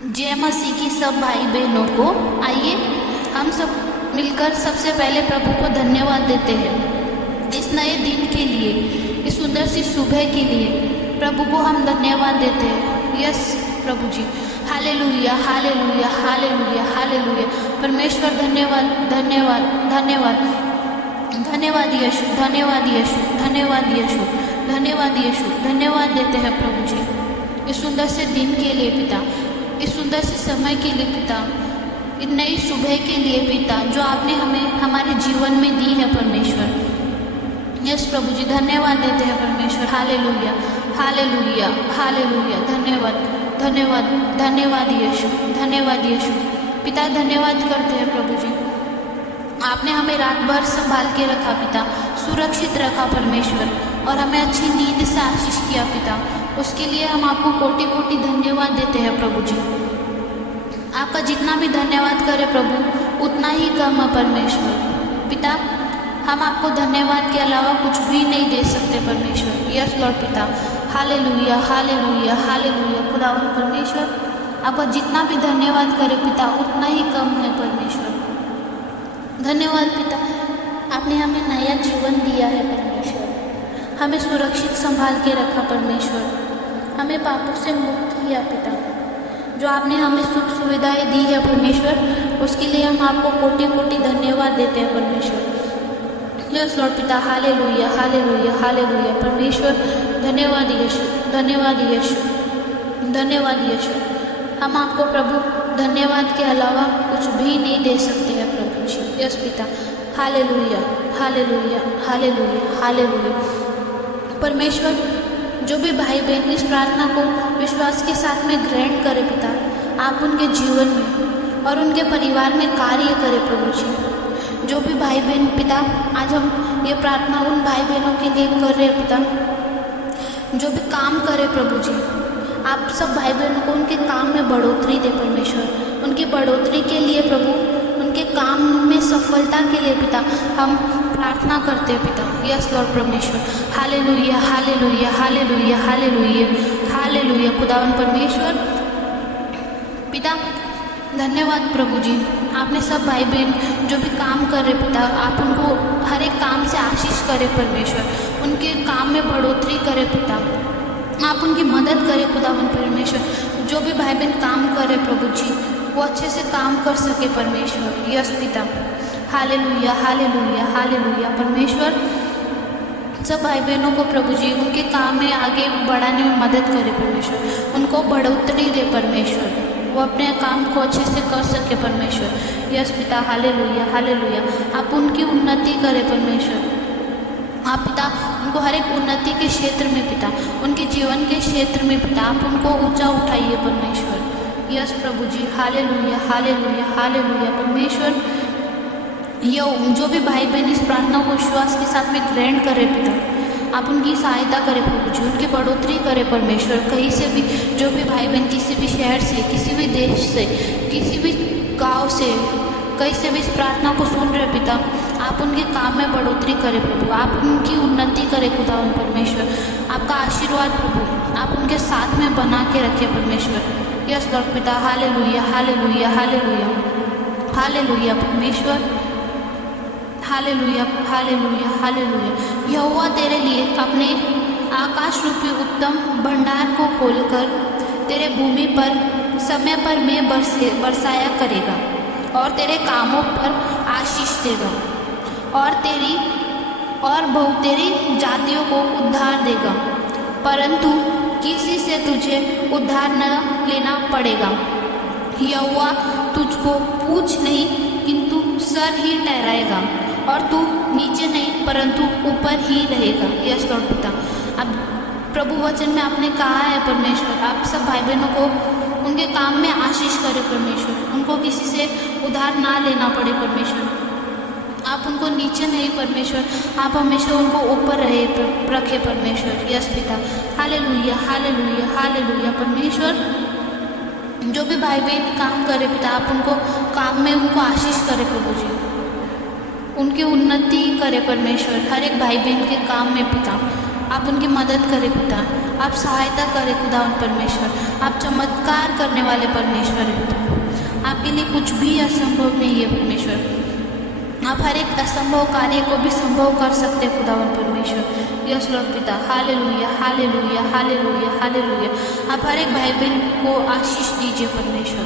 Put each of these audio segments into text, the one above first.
जय मसीह की सब भाई बहनों को। आइए हम सब मिलकर सबसे पहले प्रभु को धन्यवाद देते हैं इस नए दिन के लिए, इस सुंदर सी सुबह के लिए। प्रभु को हम धन्यवाद देते हैं। यस प्रभु जी, हालेलुया हालेलुया हालेलुया हालेलुया। परमेश्वर धन्यवाद धन्यवाद धन्यवाद धन्यवाद यीशु, धन्यवाद यीशु, धन्यवाद यीशु, धन्यवाद यीशु। धन्यवाद देते हैं प्रभु जी इस सुंदर से दिन के लिए पिता, इस सुंदर से समय के लिए पिता, इस नई सुबह के लिए पिता जो आपने हमें हमारे जीवन में दी है परमेश्वर। यस प्रभु जी, धन्यवाद देते हैं परमेश्वर। Hallelujah hallelujah hallelujah. धन्यवाद धन्यवाद धन्यवाद यीशु, धन्यवाद यीशु। पिता धन्यवाद करते हैं प्रभु जी, आपने हमें रात भर संभाल के रखा पिता, सुरक्षित रखा परमेश्वर, और हमें अच्छी नींद से आशीष किया पिता। उसके लिए हम आपको कोटि कोटि धन्यवाद देते हैं प्रभु जी। आपका जितना भी धन्यवाद करें प्रभु उतना ही कम है परमेश्वर। पिता हम आपको धन्यवाद के अलावा कुछ भी नहीं दे सकते परमेश्वर। यस लॉर्ड पिता, हालेलुया हालेलुया हालेलुया। खुदावन परमेश्वर, आपका जितना भी धन्यवाद करें पिता उतना ही कम है परमेश्वर। धन्यवाद पिता, आपने हमें नया जीवन दिया है परमेश्वर, हमें सुरक्षित संभाल के रखा परमेश्वर, हमें पापों से मुक्त किया पिता। जो आपने हमें सुख सुविधाएं दी है परमेश्वर, उसके लिए हम आपको कोटि कोटि धन्यवाद देते हैं परमेश्वर। यस लॉर्ड पिता, हालेलुया हालेलुया हालेलुया। परमेश्वर धन्यवाद यीशु, धन्यवाद यीशु, धन्यवाद यीशु। हम आपको प्रभु धन्यवाद के अलावा कुछ भी नहीं दे सकते हैं प्रभु जी। यस पिता, हालेलुया हालेलुया हालेलुया हालेलुया। परमेश्वर, जो भी भाई बहन इस प्रार्थना को विश्वास के साथ में ग्रहण करें पिता, आप उनके जीवन में और उनके परिवार में कार्य करें प्रभु जी। जो भी भाई बहन पिता, आज हम ये प्रार्थना उन भाई बहनों के लिए कर रहे हैं पिता जो भी काम करे प्रभु जी। आप सब भाई बहनों को उनके काम में बढ़ोतरी दे परमेश्वर, उनकी बढ़ोतरी के लिए प्रभु, उनके काम में सफलता के लिए पिता हम प्रार्थना करते हैं पिता। यस लॉर्ड परमेश्वर, hallelujah hallelujah hallelujah hallelujah hallelujah. खुदावन परमेश्वर पिता, धन्यवाद प्रभु जी। आपने सब भाई बहन जो भी काम कर रहे पिता, आप उनको हर एक काम से आशीष करें परमेश्वर, उनके काम में बढ़ोतरी करें पिता, आप उनकी मदद करें खुदावन परमेश्वर। जो भी भाई बहन काम करे प्रभु जी, वो अच्छे से काम कर सके परमेश्वर। यस पिता, हालेलुया हालेलुया हालेलुया। परमेश्वर, सब भाई बहनों को प्रभु जी उनके काम में आगे बढ़ाने में मदद करे परमेश्वर, उनको बढ़ोतरी दे परमेश्वर, वो अपने काम को अच्छे से कर सके परमेश्वर। यस पिता, हालेलुया हालेलुया। आप उनकी उन्नति करें परमेश्वर। आप पिता उनको हर एक उन्नति के क्षेत्र में पिता, उनके जीवन के क्षेत्र में पिता आप उनको ऊंचा उठाइए परमेश्वर। यस प्रभु जी, हालेलुया हालेलुया हालेलुया। परमेश्वर, जो भी भाई बहन इस प्रार्थना को विश्वास के साथ में ग्रहण करे पिता, आप उनकी सहायता करें प्रभु जी, उनकी बढ़ोतरी करें परमेश्वर। कहीं से भी जो भी भाई बहन किसी भी शहर से, किसी भी देश से, किसी भी गांव से, कहीं से भी इस प्रार्थना को सुन रहे पिता, आप उनके काम में बढ़ोतरी करें प्रभु, आप उनकी उन्नति करें खुदावन परमेश्वर। आपका आशीर्वाद प्रभु आप उनके साथ में बना के रखें परमेश्वर। यस लॉर्ड पिता, हालेलुया हालेलुया हालेलुया हालेलुया। परमेश्वर, हालेलुया हालेलुया हालेलुया। यहोवा तेरे लिए अपने आकाश रूपी उत्तम भंडार को खोलकर तेरे भूमि पर समय पर में बरसाया करेगा और तेरे कामों पर आशीष देगा और तेरी जातियों को उद्धार देगा, परंतु किसी से तुझे उद्धार न लेना पड़ेगा। यहोवा तुझको पूँछ नहीं किंतु सर ही ठहराएगा और तू नीचे नहीं परंतु ऊपर ही रहेगा। यस लॉर्ड पिता, अब प्रभु वचन में आपने कहा है परमेश्वर, आप सब भाई बहनों को उनके काम में आशीष करें परमेश्वर, उनको किसी से उधार ना लेना पड़े परमेश्वर, आप उनको नीचे नहीं परमेश्वर, आप हमेशा उनको ऊपर रखे परमेश्वर। यस पिता, हालेलुया हालेलुया हालेलुया। परमेश्वर, जो भी भाई बहन काम करे पिता, आप उनको काम में उनको आशीष करे प्रभु जी, उनकी उन्नति करे परमेश्वर, हर एक भाई बहन के काम में पिता। आप उनकी मदद करें पिता, आप सहायता करें खुदावन परमेश्वर। आप चमत्कार करने वाले परमेश्वर हैं पिता, आपके लिए कुछ भी असंभव नहीं है परमेश्वर। आप हर एक असंभव कार्य को भी संभव कर सकते हैं खुदावन परमेश्वर। यस लॉर्ड पिता, हालेलुया हालेलुया हालेलुया हालेलुया। आप हर एक भाई बहन को आशीष दीजिए परमेश्वर।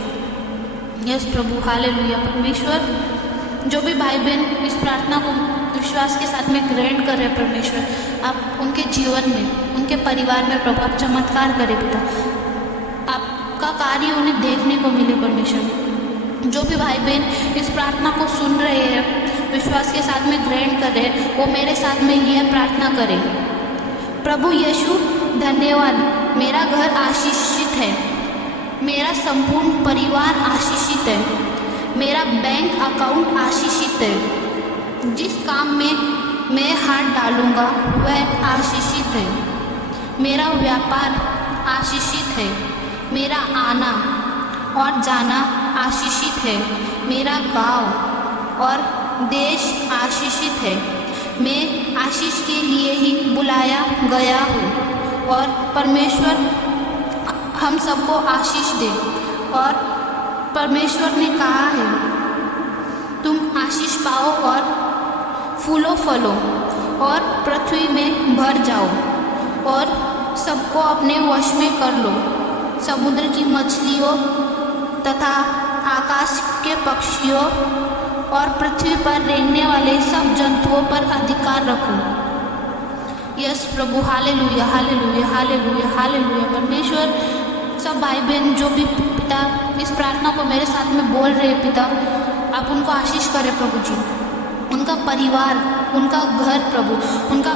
यस प्रभु, हालेलुया परमेश्वर। जो भी भाई बहन इस प्रार्थना को विश्वास के साथ में ग्रहण कर रहे हैं परमेश्वर, आप उनके जीवन में, उनके परिवार में प्रभु आप चमत्कार करें पिता, आपका कार्य उन्हें देखने को मिले परमेश्वर। जो भी भाई बहन इस प्रार्थना को सुन रहे हैं, विश्वास के साथ में ग्रहण कर रहे हैं, वो मेरे साथ में यह प्रार्थना करें। प्रभु यीशु धन्यवाद, मेरा घर आशीषित है, मेरा संपूर्ण परिवार आशीषित है, मेरा बैंक अकाउंट आशीषित है, जिस काम में मैं हाथ डालूंगा वह आशीषित है, मेरा व्यापार आशीषित है, मेरा आना और जाना आशीषित है, मेरा गांव और देश आशीषित है, मैं आशीष के लिए ही बुलाया गया हूँ। और परमेश्वर हम सबको आशीष दे। और परमेश्वर ने कहा है, तुम आशीष पाओ और फूलो फलो और पृथ्वी में भर जाओ और सबको अपने वश में कर लो। समुद्र की मछलियों तथा आकाश के पक्षियों और पृथ्वी पर रहने वाले सब जंतुओं पर अधिकार रखो। यस प्रभु, हालेलुया हालेलुया हालेलुया हालेलुया परमेश्वर। सब भाई बहन जो भी पिता इस प्रार्थना को मेरे साथ में बोल रहे हैं पिता, आप उनको आशीष करें प्रभु जी। उनका परिवार, उनका घर प्रभु, उनका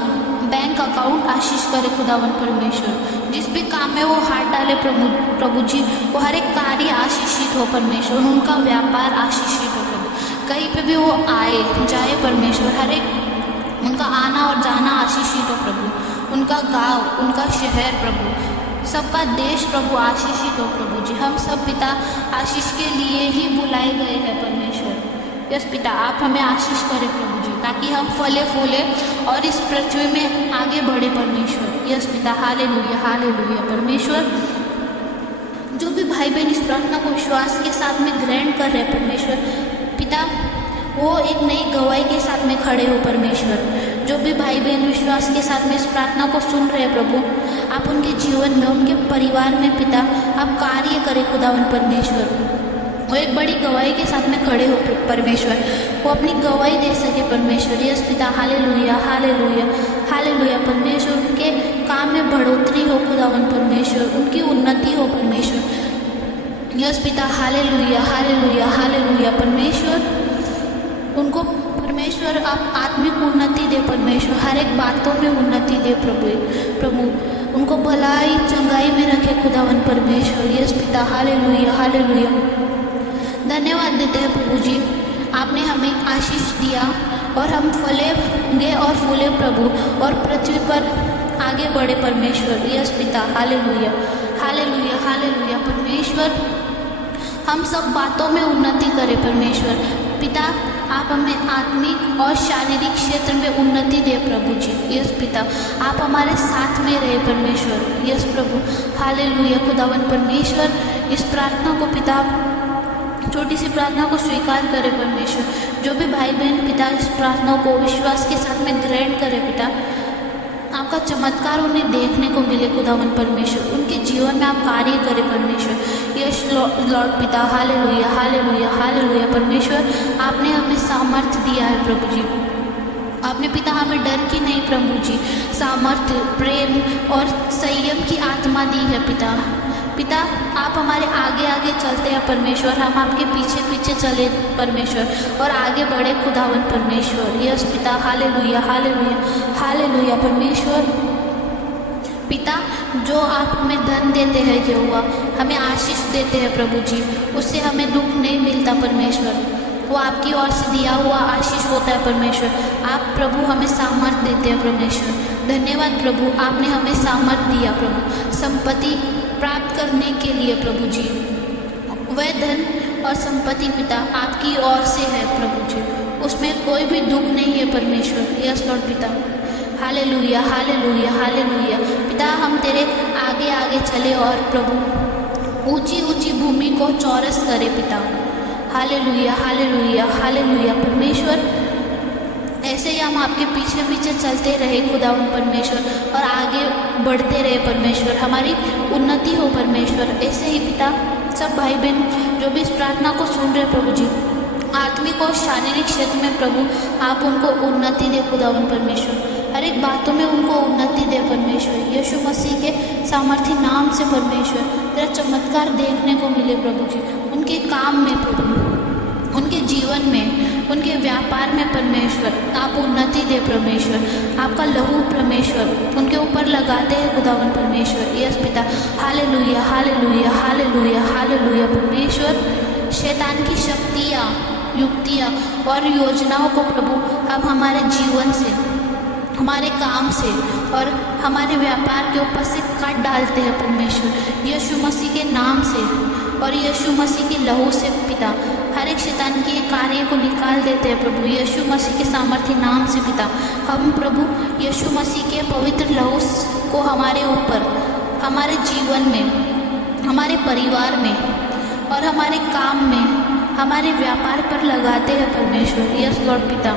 बैंक अकाउंट आशीष करे खुदावन परमेश्वर। जिस भी काम में वो हाथ डाले प्रभु जी, वो हर एक कार्य आशीषित हो परमेश्वर। उनका व्यापार आशीषित हो प्रभु, कहीं पे भी वो आए जाए परमेश्वर, हर एक उनका आना और जाना आशीषित हो प्रभु। उनका गांव, उनका शहर प्रभु, सबका देश प्रभु आशीषित हो प्रभु जी। हम सब पिता आशीष के लिए ही बुलाए गए हैं परमेश्वर। यस पिता, आप हमें आशीष करें प्रभु जी, ताकि हम फले फूले और इस पृथ्वी में आगे बढ़े परमेश्वर। यस पिता, हालेलुया हालेलुया परमेश्वर। जो भी भाई बहन इस प्रार्थना को विश्वास के साथ में ग्रहण कर रहे हैं परमेश्वर पिता, वो एक नई गवाही के साथ में खड़े हो परमेश्वर। जो भी भाई बहन विश्वास के साथ में इस प्रार्थना को सुन रहे हैं प्रभु, आप उनके जीवन में, उनके परिवार में पिता आप कार्य करें खुदावन परमेश्वर। वो एक बड़ी गवाही के साथ में खड़े हो परमेश्वर, वो अपनी गवाही दे सके परमेश्वर। यस पिता, हालेलुया हालेलुया हालेलुया परमेश्वर। उनके काम में बढ़ोतरी हो खुदावन परमेश्वर, उनकी उन्नति हो परमेश्वर। यस पिता, हालेलुया हालेलुया हालेलुया परमेश्वर। उनको परमेश्वर आप आत्मिक उन्नति दे परमेश्वर, हर एक बातों में उन्नति दे प्रभु। उनको भलाई चंगाई में रखे खुदावन परमेश्वर। यस पिता, हालेलुया हालेलुया। धन्यवाद देते हैं प्रभु जी, आपने हमें आशीष दिया और हम फलेंगे और फूले प्रभु और पृथ्वी पर आगे बढ़े परमेश्वर। यस पिता, हालेलुया हालेलुया हालेलुया परमेश्वर। हम सब बातों में उन्नति करें परमेश्वर पिता। आप हमें आत्मिक और शारीरिक क्षेत्र में उन्नति दे प्रभु जी। यस पिता, आप हमारे साथ में रहे परमेश्वर। यस प्रभु, हालेलुया खुदावन परमेश्वर। इस प्रार्थना को पिता, छोटी सी प्रार्थना को स्वीकार करें परमेश्वर। जो भी भाई बहन पिता इस प्रार्थना को विश्वास के साथ में ग्रहण करें पिता, आपका चमत्कार उन्हें देखने को मिले खुदावन परमेश्वर। उनके जीवन में आप कार्य करें परमेश्वर। यस लॉर्ड पिता, हालेलुया हालेलुया हालेलुया परमेश्वर। आपने हमें सामर्थ्य दिया है प्रभु जी। आपने पिता हमें डर की नहीं प्रभु जी, सामर्थ्य, प्रेम और संयम की आत्मा दी है पिता। पिता, आप हमारे आगे आगे चलते हैं परमेश्वर, हम आपके पीछे पीछे चले परमेश्वर और आगे बढ़े खुदावन परमेश्वर। यस पिता, हालेलुया हालेलुया हालेलुया परमेश्वर। पिता, जो आप हमें धन देते हैं यहोवा, हमें आशीष देते हैं प्रभु जी, उससे हमें दुख नहीं मिलता परमेश्वर। वो आपकी ओर से दिया हुआ आशीष होता है परमेश्वर। आप प्रभु हमें सामर्थ्य देते हैं परमेश्वर। धन्यवाद प्रभु, आपने हमें सामर्थ्य दिया प्रभु, संपत्ति प्राप्त करने के लिए प्रभु जी। वह धन और संपत्ति पिता आपकी ओर से है प्रभु जी, उसमें कोई भी दुख नहीं है परमेश्वर। यस लॉर्ड पिता, हालेलुया, हालेलुया, हालेलुया। पिता हम तेरे आगे आगे चले और प्रभु ऊंची ऊंची भूमि को चौरस करे पिता। Hallelujah, hallelujah, hallelujah. परमेश्वर ऐसे ही हम आपके पीछे पीछे चलते रहे खुदावन परमेश्वर, और आगे बढ़ते रहे परमेश्वर, हमारी उन्नति हो परमेश्वर। ऐसे ही पिता सब भाई बहन जो भी इस प्रार्थना को सुन रहे प्रभु जी, आत्मिक और शारीरिक क्षेत्र में प्रभु आप उनको उन्नति दे खुदावन परमेश्वर, हर एक बातों में उनको उन्नति दे परमेश्वर। यीशु मसीह के सामर्थी नाम से परमेश्वर तेरा चमत्कार देखने को मिले प्रभु जी, उनके काम में प्रभु, उनके जीवन में, उनके व्यापार में परमेश्वर आप उन्नति दे परमेश्वर। आपका लहू परमेश्वर उनके ऊपर लगाते हैं खुदावन परमेश्वर। यस पिता, हालेलुया, हालेलुया, हालेलुया, हालेलुया। परमेश्वर शैतान की शक्तियाँ, युक्तियाँ और योजनाओं को प्रभु अब हमारे जीवन से, हमारे काम से और हमारे व्यापार के ऊपर से काट डालते हैं परमेश्वर, यीशु मसीह के नाम से और यीशु मसीह के लहू से पिता। हर एक शैतान के कार्य को निकाल देते हैं प्रभु, यीशु मसीह के सामर्थ्य नाम से पिता। हम प्रभु यीशु मसीह के पवित्र लहू को हमारे ऊपर, हमारे जीवन में, हमारे परिवार में और हमारे काम में, हमारे व्यापार पर लगाते हैं परमेश्वर। यस लॉर्ड पिता,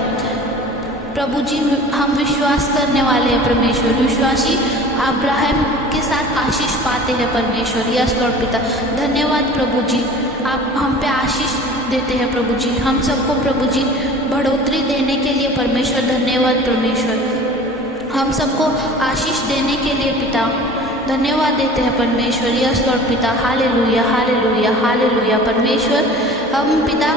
प्रभु जी हम विश्वास करने वाले हैं परमेश्वर, विश्वासी अब्राहम के साथ आशीष पाते हैं परमेश्वर। यस लॉर्ड पिता, धन्यवाद प्रभु जी, आप हम पे आशीष देते हैं प्रभु जी, हम सबको प्रभु जी बढ़ोतरी देने के लिए परमेश्वर धन्यवाद परमेश्वर, हम सबको आशीष देने के लिए पिता धन्यवाद देते हैं परमेश्वर। यस लॉर्ड पिता, हालेलुया, हालेलुया, हालेलुया। परमेश्वर हम पिता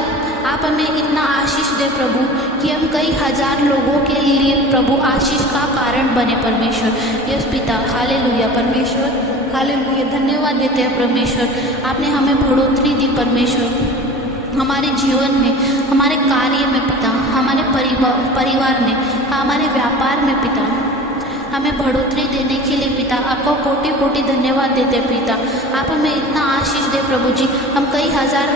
आप हमें इतना आशीष दे प्रभु कि हम कई हजार लोगों के लिए प्रभु आशीष का कारण बने परमेश्वर। यस पिता, हालेलुया परमेश्वर, हालेलुया। धन्यवाद देते हैं परमेश्वर, आपने हमें बढ़ोतरी दी परमेश्वर, हमारे जीवन में, हमारे कार्य में पिता, हमारे परिवार में, हमारे व्यापार में पिता, हमें बढ़ोतरी देने के लिए पिता आपको कोटि कोटि धन्यवाद देते हैं पिता। आप हमें इतना आशीष दे प्रभु जी, हम कई हजार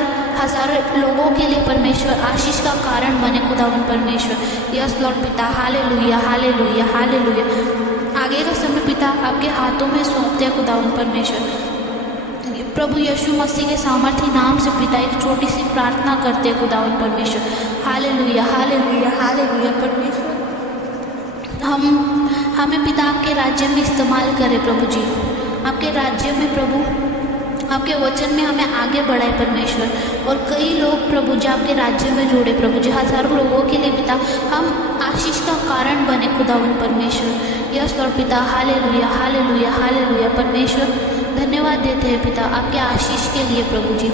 लोगों के लिए परमेश्वर आशीष का कारण बने खुदावन परमेश्वर। यस लॉर्ड पिता, हालेलुया, हालेलुया, हालेलुया। आगे का समय पिता आपके हाथों में सौंपते हैं खुदावन परमेश्वर। प्रभु यीशु मसीह के सामर्थ्य नाम से पिता एक छोटी सी प्रार्थना करते हैं खुदावन परमेश्वर। Hallelujah, hallelujah, hallelujah. परमेश्वर हमें पिता आपके राज्य में इस्तेमाल करें प्रभु जी, आपके राज्य में प्रभु, आपके वचन में हमें आगे बढ़ाए परमेश्वर, और कई लोग प्रभु जी आपके राज्य में जोड़े प्रभु जी, हजारों लोगों के लिए पिता हम आशीष का कारण बने खुदावन परमेश्वर। यस लॉर्ड पिता, हालेलुया, हालेलुया, हालेलुया। परमेश्वर धन्यवाद देते हैं पिता आपके आशीष के लिए प्रभु जी,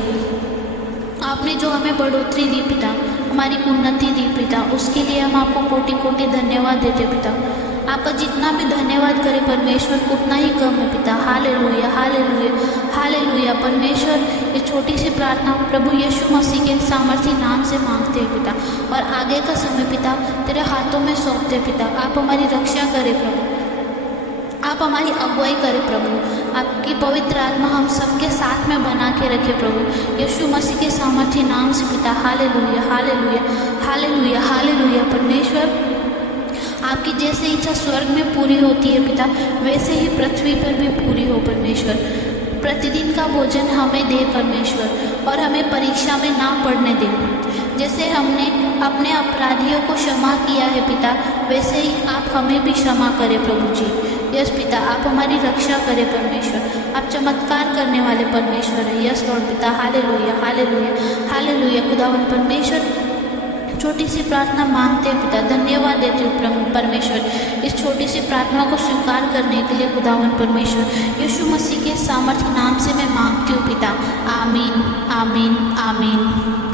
आपने जो हमें बढ़ोतरी दी पिता, हमारी उन्नति दी पिता, उसके लिए हम आपको कोटि कोटि धन्यवाद देते पिता। आपका जितना भी धन्यवाद करे परमेश्वर उतना ही कम है पिता। Hallelujah, hallelujah, hallelujah. परमेश्वर ये छोटी सी प्रार्थना प्रभु यीशु मसीह के सामर्थ्य नाम से मांगते हैं पिता, और आगे का समय पिता तेरे हाथों में सौंपते पिता। आप हमारी रक्षा करें प्रभु, आप हमारी अगुवाई करें प्रभु, आपकी पवित्र आत्मा हम सबके साथ में बना के रखे प्रभु यीशु मसीह के सामर्थ्य नाम से पिता। Hallelujah, hallelujah, hallelujah, hallelujah. परमेश्वर आपकी जैसे इच्छा स्वर्ग में पूरी होती है पिता, वैसे ही पृथ्वी पर भी पूरी हो परमेश्वर। प्रतिदिन का भोजन हमें दे परमेश्वर, और हमें परीक्षा में ना पड़ने दे। जैसे हमने अपने अपराधियों को क्षमा किया है पिता, वैसे ही आप हमें भी क्षमा करें प्रभु जी। यस पिता, आप हमारी रक्षा करें परमेश्वर, आप चमत्कार करने वाले परमेश्वर है। यस लॉर्ड पिता, हालेलुया, हालेलुया, हालेलुया। खुदावन परमेश्वर छोटी सी प्रार्थना मांगते हैं पिता, धन्यवाद देते हैं परमेश्वर इस छोटी सी प्रार्थना को स्वीकार करने के लिए खुदावन परमेश्वर। यीशु मसीह के सामर्थ्य नाम से मैं मांगती हूँ पिता, आमीन, आमीन, आमीन।